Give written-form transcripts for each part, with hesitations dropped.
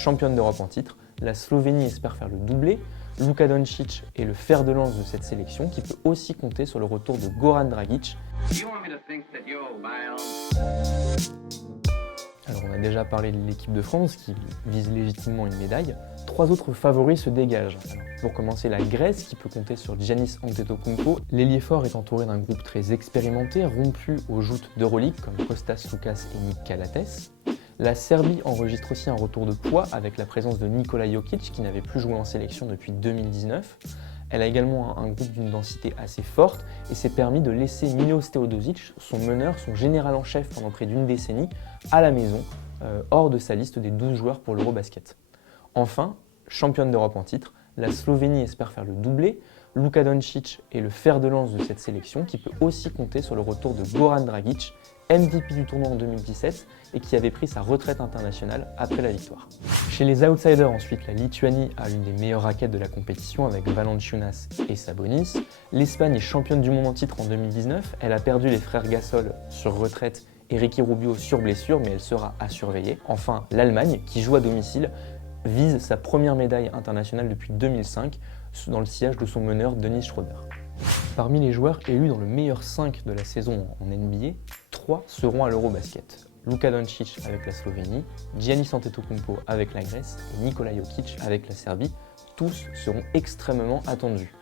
championne d'Europe en titre, la Slovénie espère faire le doublé. Luka Doncic est le fer de lance de cette sélection qui peut aussi compter sur le retour de Goran Dragic. Alors on a déjà parlé de l'équipe de France qui vise légitimement une médaille. 3 autres favoris se dégagent. Alors, pour commencer, la Grèce qui peut compter sur Giannis Antetokounmpo. L'ailier fort est entouré d'un groupe très expérimenté, rompu aux joutes d'Euroleague comme Kostas Loukas et Nick Calates. La Serbie enregistre aussi un retour de poids avec la présence de Nikola Jokic qui n'avait plus joué en sélection depuis 2019. Elle a également un groupe d'une densité assez forte et s'est permis de laisser Milos Teodosic, son meneur, son général en chef pendant près d'une décennie, à la maison, hors de sa liste des 12 joueurs pour l'Eurobasket. Enfin, championne d'Europe en titre, la Slovénie espère faire le doublé. Luka Doncic est le fer de lance de cette sélection qui peut aussi compter sur le retour de Goran Dragic, MVP du tournoi en 2017 et qui avait pris sa retraite internationale après la victoire. Chez les outsiders ensuite, la Lituanie a l'une des meilleures raquettes de la compétition avec Valanciunas et Sabonis. L'Espagne est championne du monde en titre en 2019, elle a perdu les frères Gasol sur retraite et Ricky Rubio sur blessure, mais elle sera à surveiller. Enfin, l'Allemagne, qui joue à domicile, vise sa première médaille internationale depuis 2005 dans le sillage de son meneur Dennis Schroeder. Parmi les joueurs élus dans le meilleur 5 de la saison en NBA, 3 seront à l'Eurobasket. Luka Doncic avec la Slovénie, Giannis Antetokounmpo avec la Grèce et Nikola Jokic avec la Serbie. Tous seront extrêmement attendus.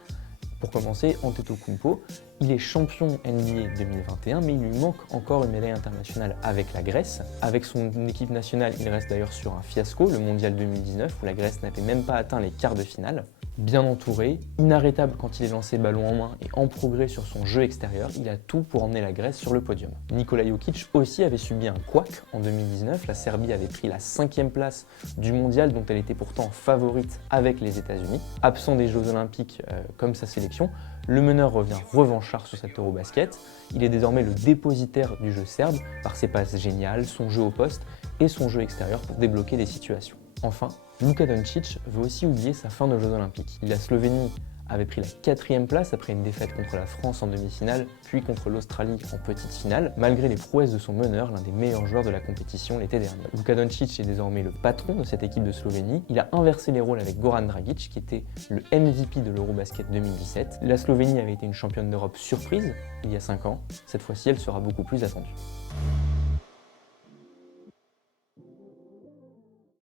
Pour commencer, Antetokounmpo, il est champion NBA 2021, mais il lui manque encore une médaille internationale avec la Grèce. Avec son équipe nationale, il reste d'ailleurs sur un fiasco, le Mondial 2019, où la Grèce n'avait même pas atteint les quarts de finale. Bien entouré, inarrêtable quand il est lancé ballon en main et en progrès sur son jeu extérieur, il a tout pour emmener la Grèce sur le podium. Nikola Jokic aussi avait subi un couac en 2019, la Serbie avait pris la 5e place du mondial dont elle était pourtant favorite avec les États-Unis. Absent des Jeux Olympiques comme sa sélection, le meneur revient revanchard sur cet Eurobasket. Il est désormais le dépositaire du jeu serbe par ses passes géniales, son jeu au poste et son jeu extérieur pour débloquer des situations. Enfin, Luka Doncic veut aussi oublier sa fin de Jeux Olympiques. La Slovénie avait pris la 4e place après une défaite contre la France en demi-finale, puis contre l'Australie en petite finale, malgré les prouesses de son meneur, l'un des meilleurs joueurs de la compétition l'été dernier. Luka Doncic est désormais le patron de cette équipe de Slovénie. Il a inversé les rôles avec Goran Dragic, qui était le MVP de l'Eurobasket 2017. La Slovénie avait été une championne d'Europe surprise il y a 5 ans. Cette fois-ci, elle sera beaucoup plus attendue.